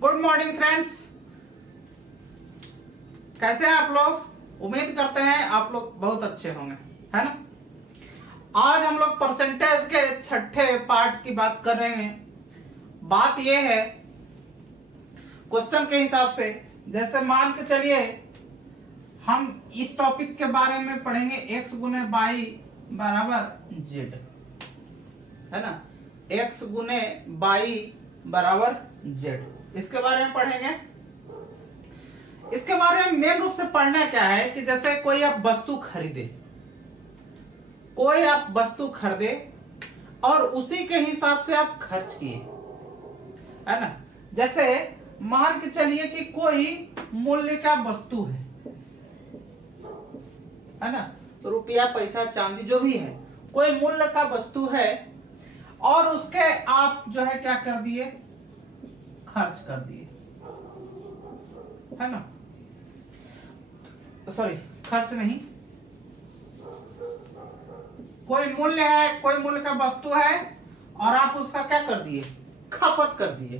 Good morning friends, कैसे हैं आप लोग। उम्मीद करते हैं आप लोग बहुत अच्छे होंगे, है ना। आज हम लोग परसेंटेज के छठे पार्ट की बात कर रहे हैं। बात यह है क्वेश्चन के हिसाब से, जैसे मान के चलिए हम इस टॉपिक के बारे में पढ़ेंगे x गुने बाई बराबर जेड, है ना। x गुने बाई बराबर जेड, इसके बारे में पढ़ेंगे। इसके बारे में मेन रूप से पढ़ना क्या है कि जैसे कोई आप वस्तु खरीदे और उसी के हिसाब से आप खर्च किए, है ना। जैसे मान के चलिए कि कोई मूल्य का वस्तु है ना, तो रुपया पैसा चांदी जो भी है, कोई मूल्य का वस्तु है और उसके आप जो है क्या कर दिए, खर्च कर दिए, है ना। सॉरी, खर्च नहीं, कोई मूल्य है, कोई मूल्य का वस्तु है और आप उसका क्या कर दिए, खपत कर दिए।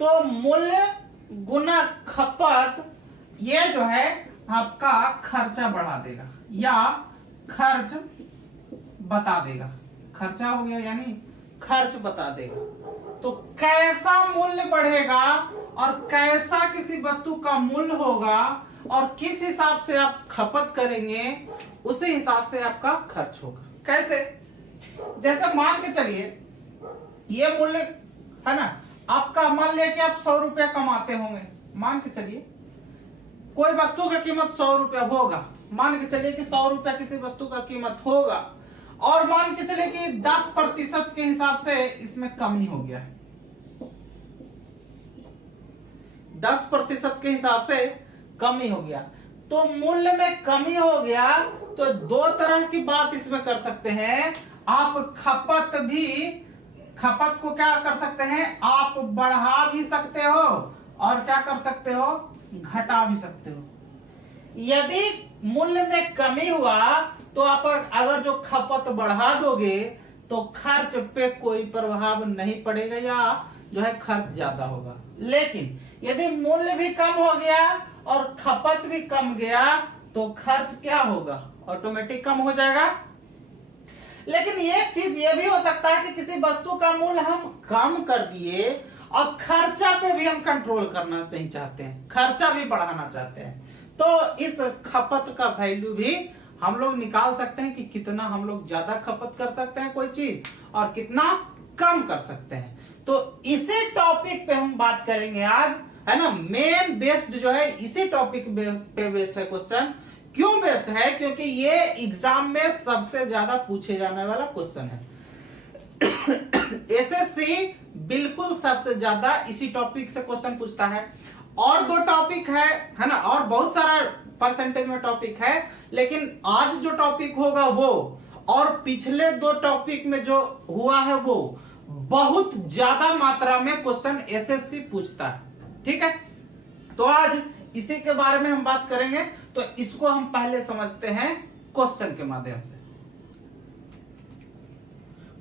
तो मूल्य गुना खपत, ये जो है आपका खर्चा बढ़ा देगा या खर्च बता देगा। खर्चा हो गया यानी खर्च बता देगा। तो कैसा मूल्य बढ़ेगा और कैसा किसी वस्तु का मूल्य होगा और किस हिसाब से आप खपत करेंगे, उसी हिसाब से आपका खर्च होगा। कैसे, जैसे मान के चलिए ये मूल्य है ना आपका, मान लिया कि आप 100 रुपया कमाते होंगे। मान के चलिए कोई वस्तु का कीमत 100 रुपया होगा, मान के चलिए कि 100 रुपया किसी वस्तु का कीमत होगा और मान के चलिए कि 10% के हिसाब से इसमें कमी हो गया, 10% के हिसाब से कमी हो गया। तो मूल्य में कमी हो गया तो दो तरह की बात इसमें कर सकते हैं। आप खपत को क्या कर सकते हैं, आप बढ़ा भी सकते हो और क्या कर सकते हो, घटा भी सकते हो। यदि मूल्य में कमी हुआ तो आप अगर जो खपत बढ़ा दोगे तो खर्च पे कोई प्रभाव नहीं पड़ेगा या जो है खर्च ज्यादा होगा। लेकिन यदि मूल्य भी कम हो गया और खपत भी कम गया तो खर्च क्या होगा, ऑटोमेटिक कम हो जाएगा। लेकिन एक चीज ये भी हो सकता है कि किसी वस्तु का मूल्य हम कम कर दिए और खर्चा पे भी हम कंट्रोल करना नहीं चाहते हैं, खर्चा भी बढ़ाना चाहते हैं। तो इस खपत का वैल्यू भी हम लोग निकाल सकते हैं कि कितना हम लोग ज्यादा खपत कर सकते हैं कोई चीज और कितना कम कर सकते हैं। तो इसी टॉपिक पे हम बात करेंगे आज, है ना। मेन बेस्ड जो है इसी टॉपिक पे बेस्ड है क्वेश्चन। क्यों बेस्ड है, क्योंकि ये एग्जाम में सबसे ज्यादा पूछे जाने वाला क्वेश्चन है। एसएससी बिल्कुल सबसे ज्यादा इसी टॉपिक से क्वेश्चन पूछता है। और दो टॉपिक है ना, और बहुत सारा परसेंटेज में टॉपिक है, लेकिन आज जो टॉपिक होगा वो और पिछले दो टॉपिक में जो हुआ है वो बहुत ज्यादा मात्रा में क्वेश्चन एसएससी पूछता है। ठीक है, तो आज इसी के बारे में हम बात करेंगे। तो इसको हम पहले समझते हैं क्वेश्चन के माध्यम से।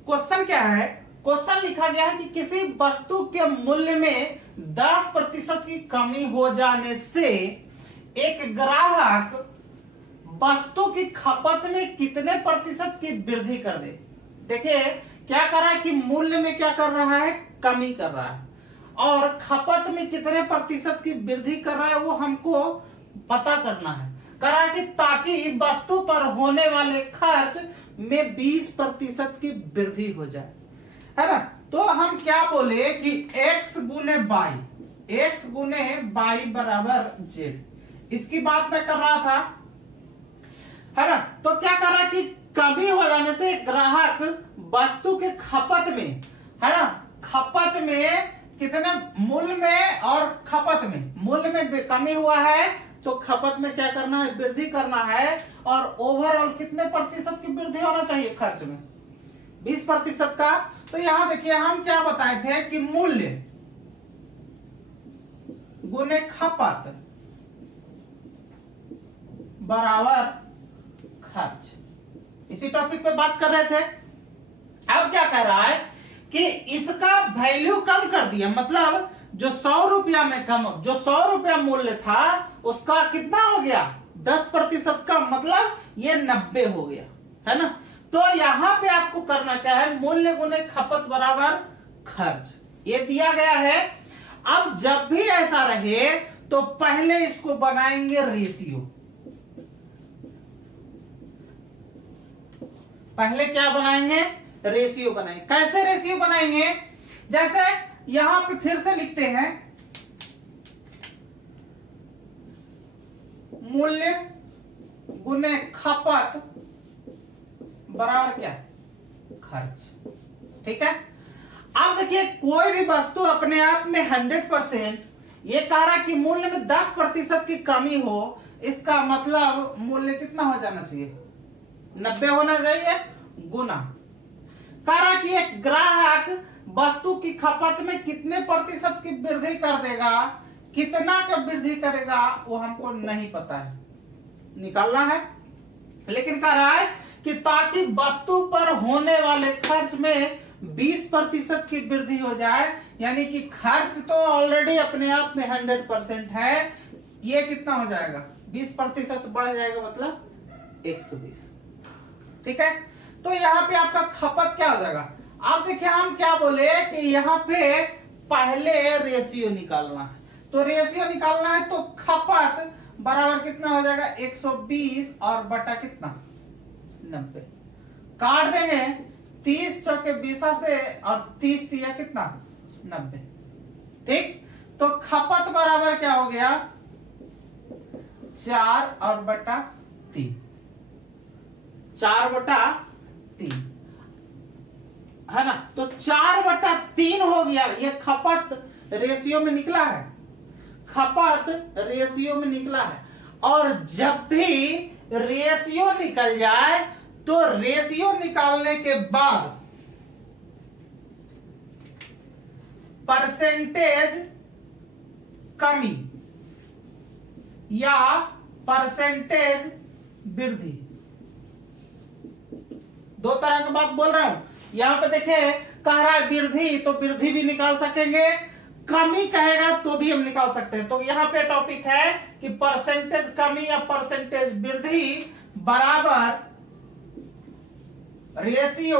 क्वेश्चन क्या है, क्वेश्चन लिखा गया है कि किसी वस्तु के मूल्य में 10% की कमी हो जाने से एक ग्राहक वस्तु की खपत में कितने प्रतिशत की वृद्धि कर दे। देखिए क्या कर रहा है कि मूल्य में क्या कर रहा है, कमी कर रहा है, और खपत में कितने प्रतिशत की वृद्धि कर रहा है वो हमको पता करना है। कर रहा है कि ताकि वस्तु पर होने वाले खर्च में 20% की वृद्धि हो जाए, है ना। तो हम क्या बोले कि x गुने बाई बराबर जेड, इसकी बात मैं कर रहा था, है ना। तो क्या कर रहा है कि कमी हो जाने से ग्राहक वस्तु के खपत में, है ना, खपत में कितने, मूल्य में और खपत में, मूल्य में कमी हुआ है तो खपत में क्या करना है, वृद्धि करना है। और ओवरऑल कितने प्रतिशत की वृद्धि होना चाहिए खर्च में, 20% का। तो यहां देखिए हम क्या बताए थे कि मूल्य गुने खपत बराबर खर्च, इसी टॉपिक पे बात कर रहे थे। अब क्या कह रहा है कि इसका वैल्यू कम कर दिया, मतलब जो 100 रुपया में कम, जो 100 रुपया मूल्य था उसका कितना हो गया 10% का, मतलब ये 90 हो गया, है ना। तो यहां पे आपको करना क्या है, मूल्य गुने खपत बराबर खर्च, ये दिया गया है। अब जब भी ऐसा रहे तो पहले इसको बनाएंगे रेशियो। पहले क्या बनाएंगे, रेशियो बनाएंगे। कैसे रेशियो बनाएंगे, जैसे यहां पे फिर से लिखते हैं मूल्य गुने खपत बराबर क्या, खर्च, ठीक है। अब देखिए कोई भी वस्तु अपने आप में 100%, ये कह रहा कि मूल्य में 10% की कमी हो, इसका मतलब मूल्य कितना हो जाना चाहिए, 90 होना चाहिए, गुना। कह रहा कि एक ग्राहक वस्तु की खपत में कितने प्रतिशत की वृद्धि कर देगा, कितना का वृद्धि करेगा वो हमको नहीं पता है, निकालना है। लेकिन कह रहा है कि ताकि वस्तु पर होने वाले खर्च में 20% की वृद्धि हो जाए, यानी कि खर्च तो ऑलरेडी अपने आप में 100% है, ये कितना हो जाएगा 20% बढ़ जाएगा, मतलब 120, ठीक है। तो यहाँ पे आपका खपत क्या हो जाएगा। अब देखिए हम क्या बोले कि यहाँ पे पहले रेशियो निकालना है, तो रेशियो निकालना है तो खपत बराबर कितना हो जाएगा 120 और बटा कितना 90, काट देंगे 30 चौके 20 से और 30 दिया कितना 90, ठीक। तो खपत बराबर क्या हो गया 4 और बटा 3, 4 बटा 3, है ना। तो 4 बटा 3 हो गया, ये खपत रेशियो में निकला है, खपत रेशियो में निकला है। और जब भी रेशियो निकल जाए तो रेशियो निकालने के बाद परसेंटेज कमी या परसेंटेज वृद्धि, दो तरह की बात बोल रहा हूं। यहां पे देखे कह रहा है वृद्धि, तो वृद्धि भी निकाल सकेंगे, कमी कहेगा तो भी हम निकाल सकते हैं। तो यहां पे टॉपिक है कि परसेंटेज कमी या परसेंटेज वृद्धि बराबर रेशियो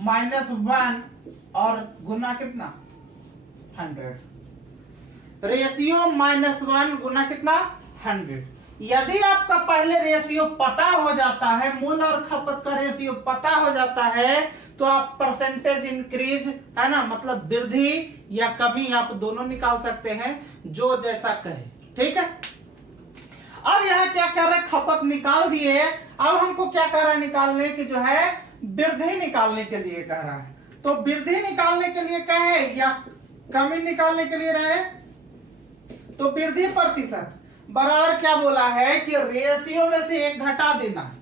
-1 और गुना कितना 100, रेशियो -1 गुना कितना 100। यदि आपका पहले रेशियो पता हो जाता है, मूल और खपत का रेशियो पता हो जाता है, तो आप परसेंटेज इंक्रीज, है ना, मतलब वृद्धि या कमी आप दोनों निकाल सकते हैं, जो जैसा कहे, ठीक है। अब यहां क्या कर रहे हैं, खपत निकाल दिए, अब हमको क्या कर रहा है निकालने की, जो है वृद्धि निकालने के लिए कह रहा है। तो वृद्धि निकालने के लिए क्या है या कमी निकालने के लिए रहे, तो वृद्धि प्रतिशत बराबर क्या बोला है कि रेशियो में से 1 घटा देना है।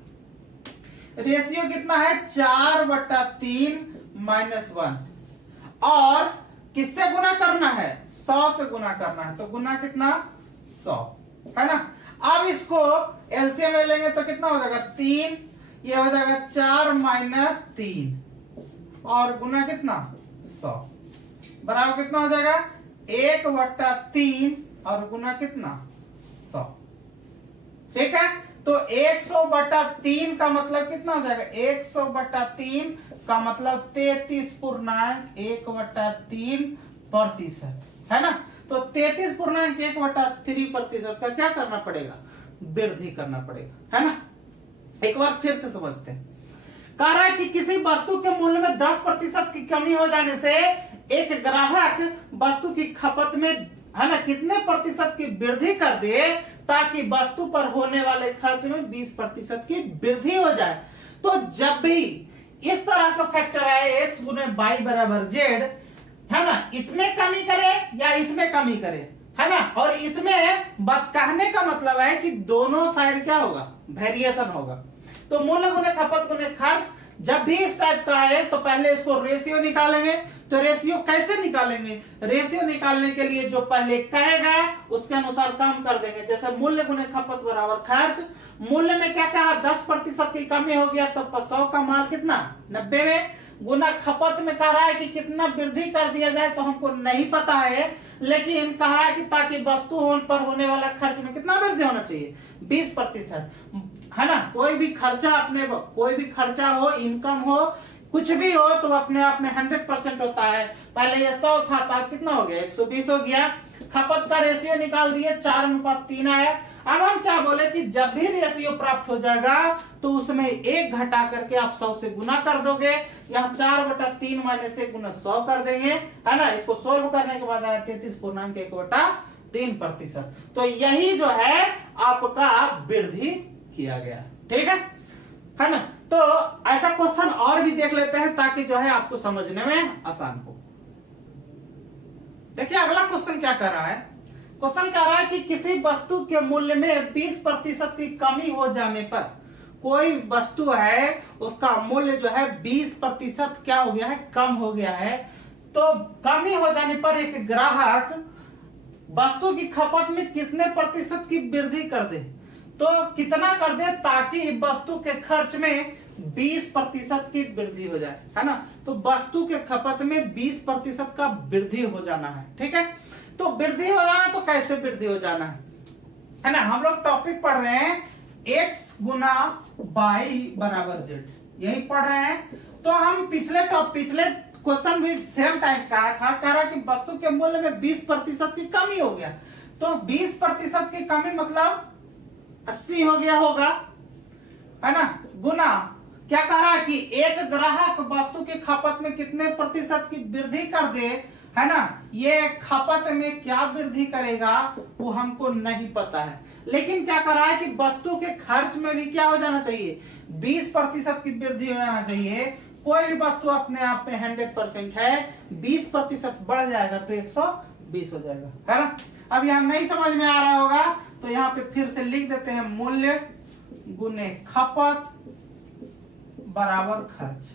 रेशियो कितना है 4 बटा 3 -1, और किससे गुना करना है 100 से गुना करना है, तो गुना कितना 100, है ना। अब इसको एलसीएम ले लेंगे तो कितना हो जाएगा 3, ये हो जाएगा 4 - 3 और गुना कितना 100 बराबर कितना हो जाएगा 1 बटा 3 और गुना कितना 100, ठीक है। तो 100 बटा 3 का मतलब कितना हो जाएगा 100 बटा 3 का मतलब 33.1 बटा 3%, है ना। तो 33.1 बटा 3% का क्या करना पड़ेगा, वृद्धि करना पड़ेगा, है ना। एक बार फिर से समझते हैं। कह रहा है कि किसी वस्तु के मूल्य में 10% की कमी हो जाने से एक ग्राहक वस्तु की खपत में, है ना, कितने प्रतिशत की वृद्धि कर दे ताकि वस्तु पर होने वाले खर्च में 20% की वृद्धि हो जाए। तो जब भी इस तरह का फैक्टर आए x गुने y बराबर z, है ना, इसमें कमी करे या इसमें कमी करे, है ना, और इसमें बात कहने का मतलब है कि दोनों साइड क्या होगा वेरिएशन होगा। तो मूल्य गुने खपत गुने खर्च जब भी इस टाइप का है तो पहले इसको रेशियो निकालेंगे। तो रेशियो कैसे निकालेंगे, रेशियो निकालने के लिए जो पहले कहेगा उसके अनुसार काम कर देंगे। जैसे मूल्य गुने खपत बराबर खर्च, मूल्य में क्या कहा 10% की कमी हो गया तो 100 का माल कितना 90 में, गुना खपत में कह रहा है कि कितना वृद्धि कर दिया जाए, तो हमको नहीं पता है, लेकिन कह रहा है कि ताकि वस्तु होने पर होने वाला खर्च में कितना वृद्धि होना चाहिए, 20%, है ना। कोई भी खर्चा हो, इनकम हो, कुछ भी हो, तो अपने आप में 100% होता है। पहले ये 100 था, तो अब कितना हो गया, 120 हो गया। खपत का रेशियो निकाल दिए, 4:3 आया। अब हम क्या बोले कि जब भी रेशियो प्राप्त हो जाएगा तो उसमें 1 घटा करके आप 100 से गुना कर दोगे। यहाँ 4/3 माइनस से गुना 100 कर देंगे, है ना। इसको सोल्व करने के बाद आया 33.1/3%। तो यही जो है आपका वृद्धि किया गया, ठीक है ना। तो ऐसा क्वेश्चन और भी देख लेते हैं ताकि जो है आपको समझने में आसान हो। देखिए अगला क्वेश्चन क्या कर रहा है, क्वेश्चन कह रहा है कि किसी वस्तु के मूल्य में 20% की कमी हो जाने पर, कोई वस्तु है उसका मूल्य जो है 20% क्या हो गया है, कम हो गया है। तो कमी हो जाने पर एक ग्राहक वस्तु की खपत में कितने प्रतिशत की वृद्धि कर दे, तो कितना कर दे ताकि वस्तु के खर्च में 20% की वृद्धि हो जाए, है ना। तो वस्तु के खपत में 20% का वृद्धि हो जाना है, ठीक है। तो वृद्धि हो जाना, तो कैसे वृद्धि हो जाना है ना। हम लोग टॉपिक पढ़ रहे हैं x गुना y बराबर z, यही पढ़ रहे हैं। तो हम पिछले क्वेश्चन भी सेम टाइप का था, कह रहा कि वस्तु के मूल्य में 20% की कमी हो गया। तो 20% की कमी मतलब 80 हो गया होगा, है ना। गुना क्या कह रहा है कि एक ग्राहक वस्तु की खपत में कितने प्रतिशत की वृद्धि कर दे, है ना। ये खपत में क्या वृद्धि करेगा वो हमको नहीं पता है, लेकिन क्या कर रहा है कि वस्तु के खर्च में भी क्या हो जाना चाहिए, 20% की वृद्धि हो जाना चाहिए। कोई भी वस्तु अपने आप में 100% है, 20% बढ़ जाएगा तो 120 हो जाएगा, है ना। अब यहाँ नहीं समझ में आ रहा होगा तो यहाँ पे फिर से लिख देते हैं, मूल्य गुने खपत बराबर खर्च।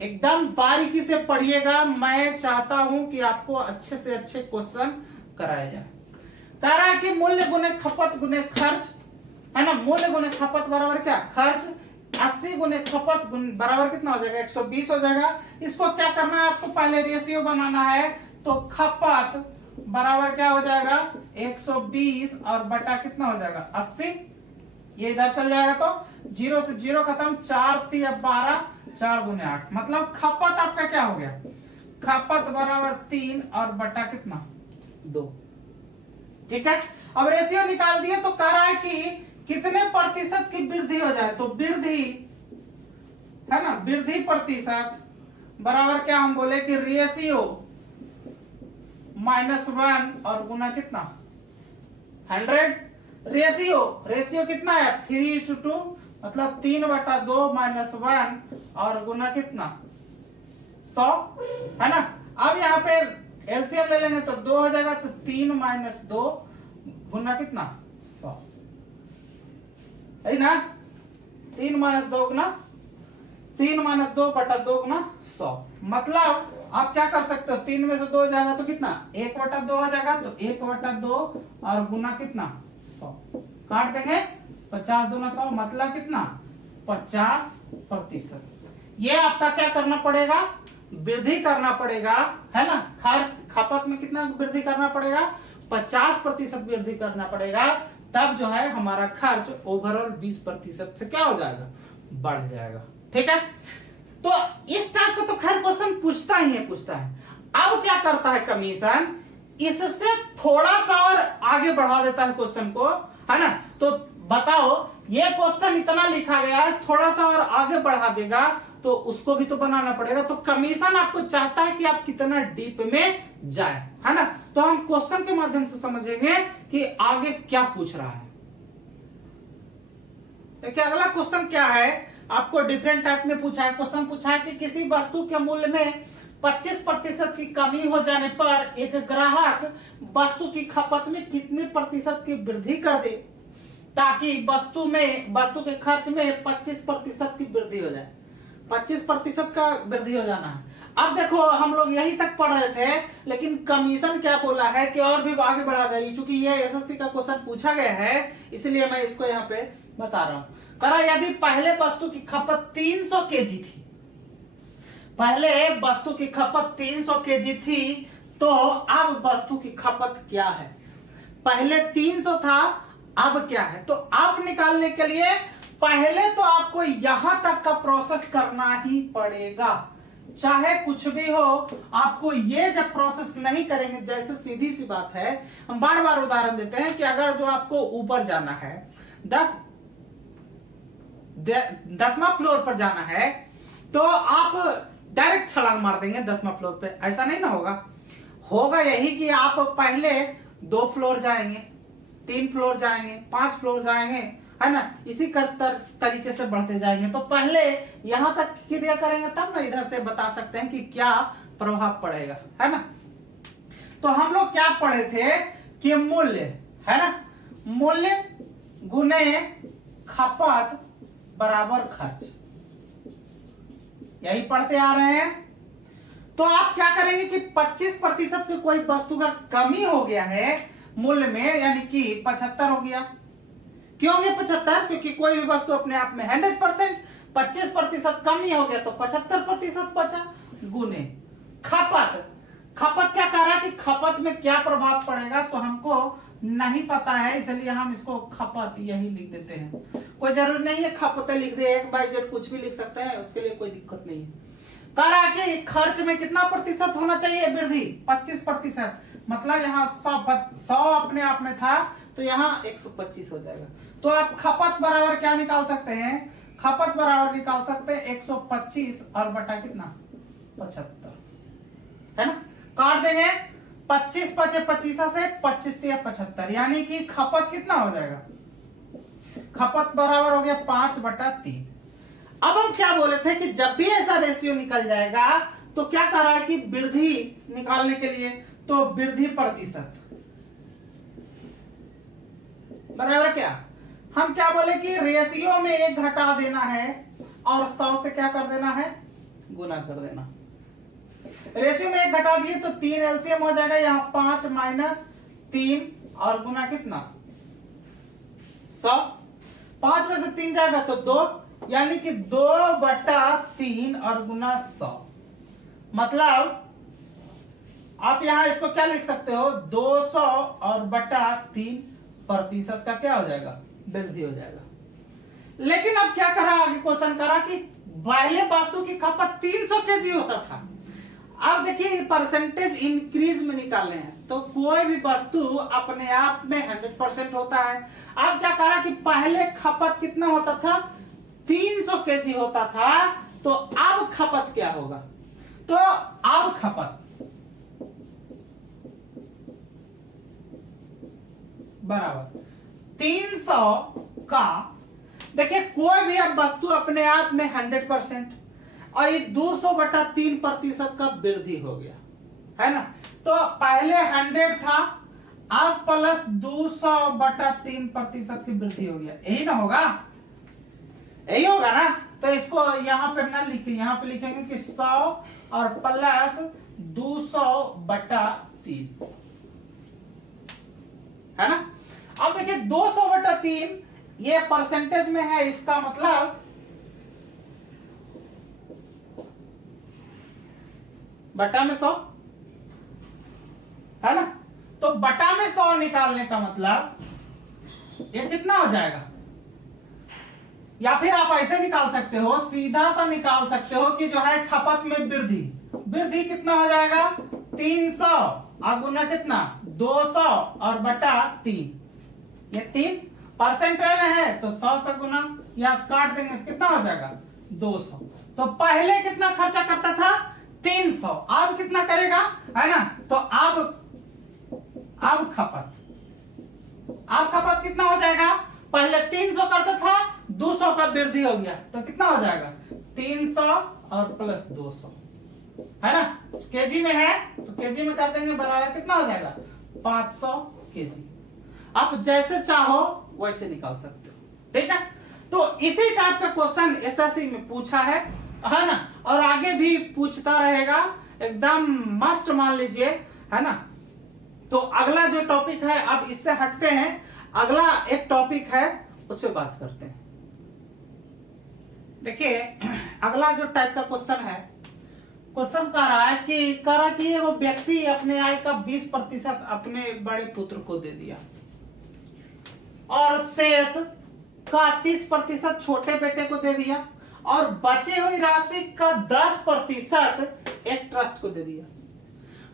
एकदम बारीकी से पढ़िएगा, मैं चाहता हूं कि आपको अच्छे से अच्छे क्वेश्चन कराया जाए। कह रहा है कि मूल्य गुने खपत गुने खर्च, है ना। मूल्य गुने खपत बराबर क्या, खर्च। 80 गुने खपत बराबर कितना हो जाएगा, 120 हो जाएगा। इसको क्या करना है आपको, पहले रेशियो बनाना है। तो खपत बराबर क्या हो जाएगा, 120 और बटा कितना हो जाएगा, 80। ये इधर चल जाएगा तो 0 से 0 खत्म, 4 3 12, 4 दूने 8, मतलब खपत आपका क्या हो गया, खपत बराबर 3 और बटा कितना 2, ठीक है। अब रेशियो निकाल दिए तो कह रहा है कि कितने प्रतिशत की वृद्धि हो जाए, तो वृद्धि, है ना, वृद्धि प्रतिशत बराबर क्या हम बोले कि रेशियो -1 और गुना कितना 100। रेशियो कितना है 3:2, मतलब 3/2 -1 और गुना कितना 100, है ना। अब यहाँ पे एलसीएम ले लेंगे तो 2 हो जाएगा, तो 3 - 2 गुना कितना 100, है ना। 3 - 2 गुना 3 - 2 बटा 2 गुना 100, मतलब आप क्या कर सकते हो, 3 में से 2 हो जाएगा तो कितना 1/2 हो जाएगा, तो 1/2 और गुना कितना 100, काट देंगे 50 दूना 100, मतलब कितना 50%। ये आपका क्या करना पड़ेगा, वृद्धि करना पड़ेगा, है ना। खपत में कितना वृद्धि करना पड़ेगा, 50% वृद्धि करना पड़ेगा, तब जो है हमारा खर्च ओवरऑल 20% से क्या हो जाएगा, बढ़ जाएगा, ठीक है। तो इस टाइप का तो खैर क्वेश्चन पूछता ही है। अब क्या करता है कमीशन, इससे थोड़ा सा और आगे बढ़ा देता है क्वेश्चन को, है ना। तो बताओ ये क्वेश्चन इतना लिखा गया है, थोड़ा सा और आगे बढ़ा देगा तो उसको भी तो बनाना पड़ेगा। तो कमीशन आपको चाहता है कि आप कितना डीप में जाए, है ना। तो हम क्वेश्चन के माध्यम से समझेंगे कि आगे क्या पूछ रहा है। देखिए अगला क्वेश्चन क्या है, आपको डिफरेंट टाइप में पूछा है। क्वेश्चन पूछा है कि किसी वस्तु के मूल्य में 25% की कमी हो जाने पर एक ग्राहक वस्तु की खपत में कितने प्रतिशत की वृद्धि कर दे ताकि वस्तु के खर्च में 25% की वृद्धि हो जाए। 25% का वृद्धि हो जाना है। अब देखो हम लोग यही तक पढ़ रहे थे, लेकिन कमीशन क्या बोला है कि और भी आगे बढ़ा देगी, क्योंकि ये एसएससी का क्वेश्चन पूछा गया है, इसलिए मैं इसको यहाँ पे बता रहा हूँ। करा यदि पहले वस्तु की खपत 300 केजी थी, पहले वस्तु की खपत 300 केजी थी, तो अब वस्तु की खपत क्या है? पहले 300 था, अब क्या है? तो अब निकालने के लिए पहले तो आपको यहां तक का प्रोसेस करना ही पड़ेगा, चाहे कुछ भी हो। आपको ये जब प्रोसेस नहीं करेंगे, जैसे सीधी सी बात है, हम बार बार उदाहरण देते हैं कि अगर जो आपको ऊपर जाना है, 10वां फ्लोर पर जाना है, तो आप डायरेक्ट छलांग मार देंगे 10वां फ्लोर पे, ऐसा नहीं ना होगा। होगा यही कि आप पहले 2 फ्लोर जाएंगे, 3 फ्लोर जाएंगे, 5 फ्लोर जाएंगे, है ना, इसी तरीके से बढ़ते जाएंगे। तो पहले यहां तक क्रिया करेंगे, तब ना इधर से बता सकते हैं कि क्या प्रभाव पड़ेगा, है ना। तो हम लोग क्या पढ़े थे कि मूल्य, है ना, मूल्य गुने खपत बराबर खर्च, यही पढ़ते आ रहे हैं। तो आप क्या करेंगे कि 25% की कोई वस्तु का कमी हो गया है मूल्य में, यानी कि 75 हो गया। क्यों हो गया 75? क्योंकि कोई भी वस्तु अपने आप में 100%, 25% कमी हो गया तो 75% बचा, गुने खपत। खपत क्या कह रहा है कि खपत में क्या प्रभाव पड़ेगा, तो हमको नहीं पता है, इसलिए हम इसको खपत यही लिख देते हैं। कोई जरूरी नहीं है खपत लिख दे, एक बाई जेड कुछ भी लिख सकते हैं, उसके लिए कोई दिक्कत नहीं है। कह रहा है कि खर्च में कितना प्रतिशत होना चाहिए वृद्धि? 25%। मतलब यहाँ 100 अपने आप में था, तो यहाँ 125 हो जाएगा। तो आप खपत बराबर क्या निकाल सकते हैं? खपत बराबर निकाल सकते हैं 125 और बटा कितना? 75, है ना। काट देंगे 25 पचे 25 से 25 या 75, यानी कि खपत कितना हो जाएगा? खपत बराबर हो गया 5/3। अब हम क्या बोले थे कि जब भी ऐसा रेशियो निकल जाएगा तो क्या कर रहा है कि वृद्धि निकालने के लिए, तो वृद्धि प्रतिशत बराबर क्या, हम क्या बोले कि रेशियो में 1 घटा देना है और 100 से क्या कर देना है? गुना कर देना। रेशियो में 1 घटा दिए तो 3 एलसीएम हो जाएगा, यहाँ 5 माइनस 3 और गुना कितना? 100। 5 में से 3 जाएगा तो 2, यानी कि 2/3 और गुना 100। मतलब आप यहां इसको क्या लिख सकते हो? 200 और बटा 3% का क्या हो जाएगा? वृद्धि हो जाएगा। लेकिन अब क्या करा, आगे क्वेश्चन करा कि पहले वस्तु की खपत 300 केजी होता था, अब देखिए परसेंटेज इंक्रीज में निकाले हैं, तो कोई भी वस्तु अपने आप में 100% होता है। अब क्या करा कि पहले खपत कितना होता था? 300 केजी होता था, तो अब खपत क्या होगा? तो अब खपत बराबर 300 का, देखिए कोई भी अब वस्तु अपने आप में 100% और ये 200/3% का वृद्धि हो गया, है ना। तो पहले 100 था, अब प्लस 200/3% की वृद्धि हो गया, यही ना होगा? यही होगा ना। तो इसको यहां पर ना लिखे, यहां पे लिखेंगे कि 100 और प्लस 200/3, है ना। अब देखिए 200/3 ये परसेंटेज में है, इसका मतलब बटा में 100, है ना। तो बटा में 100 निकालने का मतलब ये कितना हो जाएगा? या फिर आप ऐसे निकाल सकते हो, सीधा सा निकाल सकते हो कि जो है खपत में वृद्धि, वृद्धि कितना हो जाएगा? 300 और गुना कितना? 200 और बटा 3, ये 3% में है तो 100 से गुना, या काट देंगे कितना हो जाएगा? 200। तो पहले कितना खर्चा करता था? 300, अब कितना करेगा, है ना। तो अब खपत कितना हो जाएगा? पहले 300 करता था, 200 का वृद्धि हो गया, तो कितना हो जाएगा? 300 और प्लस 200, है ना। केजी में है तो केजी में कर देंगे, बराबर कितना हो जाएगा? 500 केजी। आप जैसे चाहो वैसे निकाल सकते हो, ठीक है। तो इसी टाइप का क्वेश्चन एसएससी में पूछा है ना, और आगे भी पूछता रहेगा, एकदम मस्ट मान लीजिए, है ना। तो अगला जो टॉपिक है, अब इससे हटते हैं, अगला एक टॉपिक है उस पर बात करते हैं। देखिए अगला जो टाइप का क्वेश्चन है, क्वेश्चन कह रहा कि वो व्यक्ति अपने आय का 20% अपने बड़े पुत्र को दे दिया और शेष का 30% छोटे बेटे को दे दिया और बचे हुई राशि का 10% एक ट्रस्ट को दे दिया।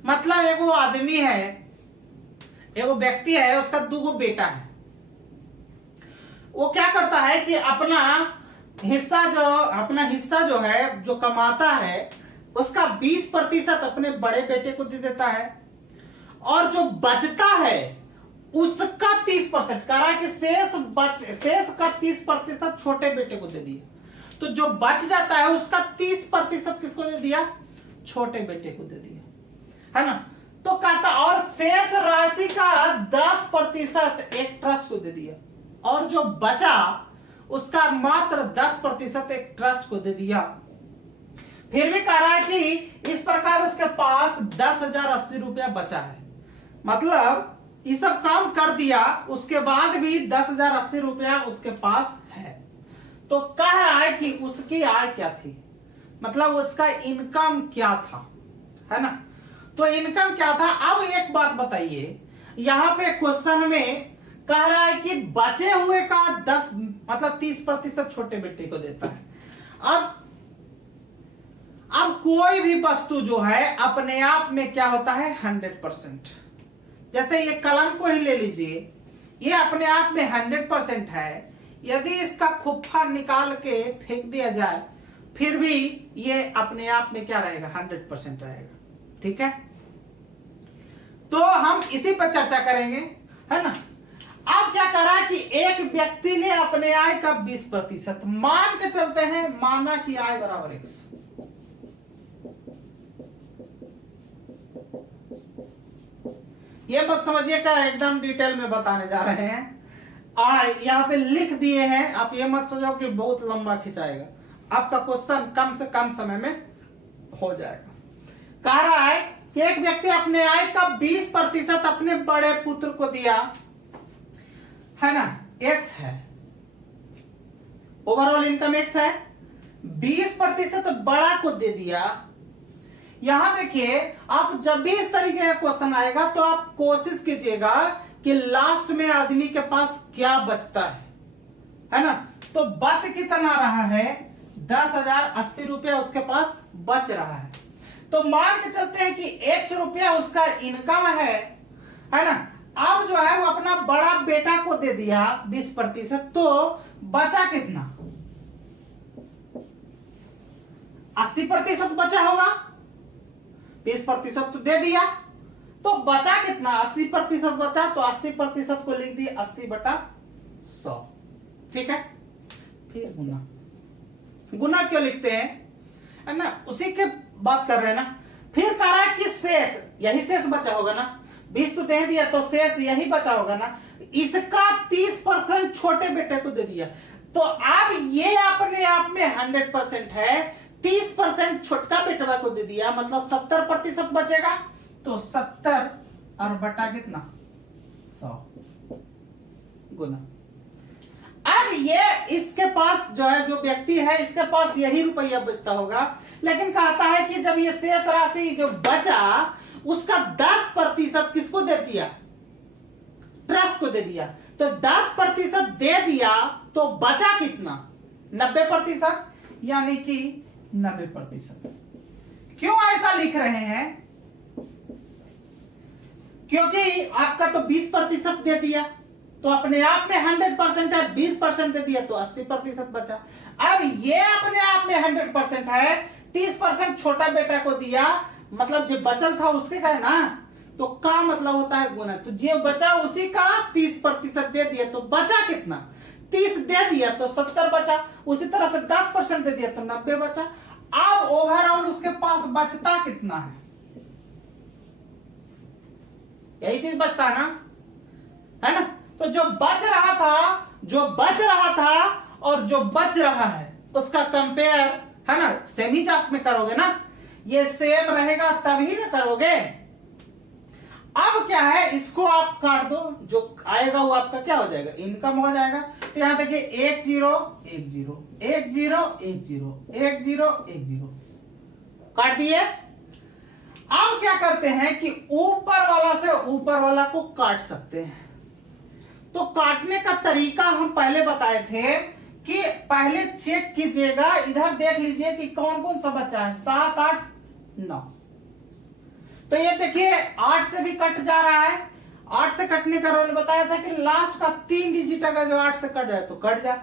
मतलब एगो आदमी है, एगो व्यक्ति है, उसका 2 बेटा है। वो क्या करता है कि अपना हिस्सा जो है, जो कमाता है, उसका 20% अपने बड़े बेटे को दे देता है और जो बचता है उसका 30% कह रहा है कि शेष का 30% छोटे बेटे को दे दिया। तो जो बच जाता है उसका 30% किसको दे दिया? छोटे बेटे को दे दिया, है ना। तो कहता और शेष राशि का 10% एक ट्रस्ट को दे दिया और जो बचा उसका मात्र 10% एक ट्रस्ट को दे दिया। फिर भी कह रहा है कि इस प्रकार उसके पास 10,080 रुपया बचा है। मतलब ये सब काम कर दिया, उसके बाद भी 10,080 रुपया उसके पास है। तो कह रहा है कि उसकी आय क्या थी, मतलब उसका इनकम क्या था, है ना। तो इनकम क्या था। अब एक बात बताइए, यहां पे क्वेश्चन में कह रहा है कि बचे हुए का 30% छोटे बेटे को देता है। अब कोई भी वस्तु जो है अपने आप में क्या होता है? 100%। जैसे ये कलम को ही ले लीजिए, ये अपने आप में 100% है। यदि इसका खुफा निकाल के फेंक दिया जाए फिर भी ये अपने आप में क्या रहेगा? 100% रहेगा। ठीक है, तो हम इसी पर चर्चा करेंगे, है ना। अब क्या करा कि एक व्यक्ति ने अपने आय का 20% मान के चलते हैं, माना कि आय बराबर X। ये मत समझिएगा एकदम डिटेल में बताने जा रहे हैं। आय यहाँ पे लिख दिए हैं, आप ये मत सोचो कि बहुत लंबा खिंचाएगा, आपका क्वेश्चन कम से कम समय में हो जाएगा। कह रहा है कि एक व्यक्ति अपने आय का 20% अपने बड़े पुत्र को दिया, है ना। X है, ओवरऑल इनकम X है, 20% बड़ा को दे दिया। यहां देखिए, आप जब भी इस तरीके का क्वेश्चन आएगा तो आप कोशिश कीजिएगा कि लास्ट में आदमी के पास क्या बचता है ना। तो बच कितना रहा है? 10,080 रुपया उसके पास बच रहा है। तो मान के चलते हैं कि X रुपया उसका इनकम है ना। अब जो है वो अपना बड़ा बेटा को दे दिया 20%, तो बचा कितना? 80% बचा होगा। 20% तो दे दिया, तो बचा कितना? 80% बचा, तो 80% को लिख दिए 80/100। ठीक है, फिर गुना क्यों लिखते हैं, है ना, उसी के बात कर रहे हैं ना। फिर कह रहा है कि शेष, यही शेष बचा होगा ना, 20 तो दे दिया, तो शेष यही बचा होगा ना। इसका 30% छोटे बेटे को दे दिया, तो अब ये अपने आप में 100% है। 30% छोटका बेटवा को दे दिया, मतलब 70% बचेगा। तो 70 और बटा कितना? 100 गुना। अब ये इसके पास जो है, जो व्यक्ति है, इसके पास यही रुपया बचता होगा, लेकिन कहता है कि जब ये शेष राशि जो बचा उसका 10% किसको दे दिया? ट्रस्ट को दे दिया। तो 10% दे दिया, तो बचा कितना? 90%, यानी कि 90%। क्यों ऐसा लिख रहे हैं? क्योंकि आपका तो 20% दे दिया, तो अपने आप में 100% है, 20% दे दिया तो 80% बचा। अब ये अपने आप में 100% है, 30% छोटा बेटा को दिया, मतलब जो बचल था उसके का है ना, तो का मतलब होता है गुना। तो जो बचा उसी का 30% दे दिया, तो बचा कितना? 30 दे दिया तो 70 बचा। उसी तरह से 10% दे दिया तो 90 बचा। अब ओवरऑल उसके पास बचता कितना है? यही चीज बचता है ना। तो जो बच रहा था और जो बच रहा है उसका कंपेयर, है ना, सेमी चाप में करोगे ना, ये सेम रहेगा तभी ना करोगे। अब क्या है, इसको आप काट दो, जो आएगा वो आपका क्या हो जाएगा, इनकम हो जाएगा। तो यहां देखिए 1 0 1 0 1 0 1 0 1 0 1 0 काट दिए। अब क्या करते हैं कि ऊपर वाला से ऊपर वाला को काट सकते हैं। तो काटने का तरीका हम पहले बताए थे कि पहले चेक कीजिएगा, इधर देख लीजिए कि कौन कौन सा बचा है, 7 8 9। तो ये देखिए 8 से भी कट जा रहा है। 8 से कटने का रोल बताया था कि लास्ट का 3 डिजिट अगर जो 8 से कट जाए तो कट जाए।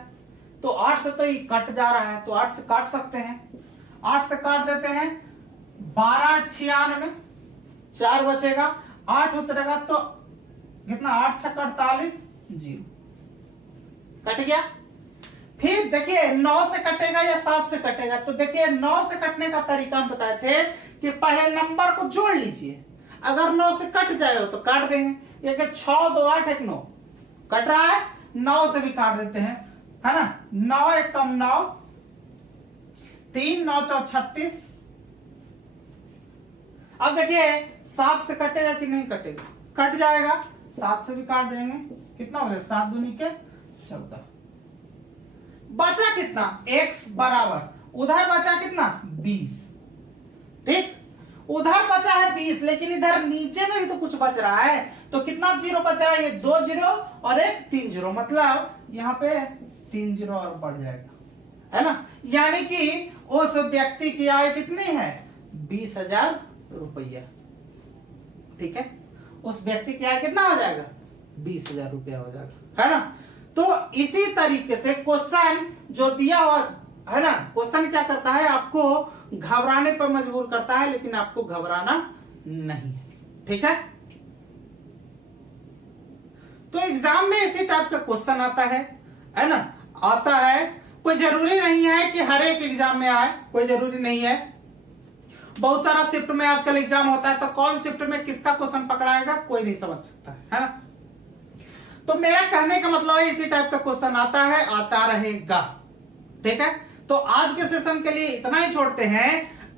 तो 8 से तो ये कट जा रहा है, तो 8 से काट सकते हैं। 8 से काट देते हैं, 12 8 96, 4 बचेगा, 8 उतरेगा तो कितना, 8 6 48 0 कट गया। फिर देखिए 9 से कटेगा या 7 से कटेगा। तो देखिए 9 से कटने का तरीका हम बताए थे कि पहले नंबर को जोड़ लीजिए, अगर 9 से कट जाएगा तो काट देंगे। ये 6 2 8 1 9 कट रहा है, 9 से भी काट देते हैं, है ना। 9 1 कम 9, 3 9 4 36। अब देखिए 7 से कटेगा कि नहीं कटेगा, कट जाएगा, 7 से भी काट देंगे। कितना हो गया, 7 दूनी के 14। बचा कितना, x बराबर, उधर बचा कितना 20। ठीक, उधर बचा है 20, लेकिन इधर नीचे में भी तो कुछ बच रहा है। तो कितना जीरो बच रहा है, ये 2 0 और एक 3 0, मतलब यहाँ पे 3 0 और बढ़ जाएगा, है ना। यानी कि उस व्यक्ति की आय कितनी है, 20,000 रुपया। ठीक है, उस व्यक्ति की आय कितना हो जाएगा, 20,000 रुपया हो जाएगा, है ना। तो इसी तरीके से क्वेश्चन जो दिया हुआ है ना, क्वेश्चन क्या करता है, आपको घबराने पर मजबूर करता है, लेकिन आपको घबराना नहीं है। ठीक है, तो एग्जाम में इसी टाइप का क्वेश्चन आता है ना, आता है। कोई जरूरी नहीं है कि हर एक एग्जाम में आए, कोई जरूरी नहीं है। बहुत सारा शिफ्ट में आजकल एग्जाम होता है, तो कौन शिफ्ट में किसका क्वेश्चन पकड़ाएगा कोई नहीं समझ सकता है ना। तो मेरा कहने का मतलब है इसी टाइप का क्वेश्चन आता है, आता रहेगा। ठीक है, तो आज के सेशन के लिए इतना ही छोड़ते हैं।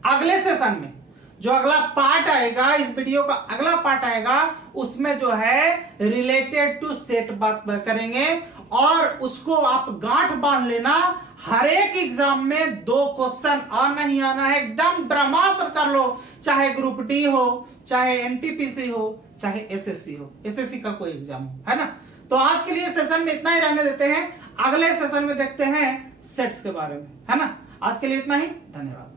अगले सेशन में जो अगला पार्ट आएगा, इस वीडियो का अगला पार्ट आएगा, उसमें जो है रिलेटेड टू सेट बात करेंगे, और उसको आप गांठ बांध लेना। हर एक एग्जाम में 2 क्वेश्चन आना ही आना है, एकदम ब्रह्मास्त्र कर लो, चाहे ग्रुप डी हो, चाहे एनटीपीसी हो, चाहे एसएससी हो, एसएससी का कोई एग्जाम हो, है ना। तो आज के लिए सेशन में इतना ही रहने देते हैं, अगले सेशन में देखते हैं सेट्स के बारे में, है ना। आज के लिए इतना ही, धन्यवाद।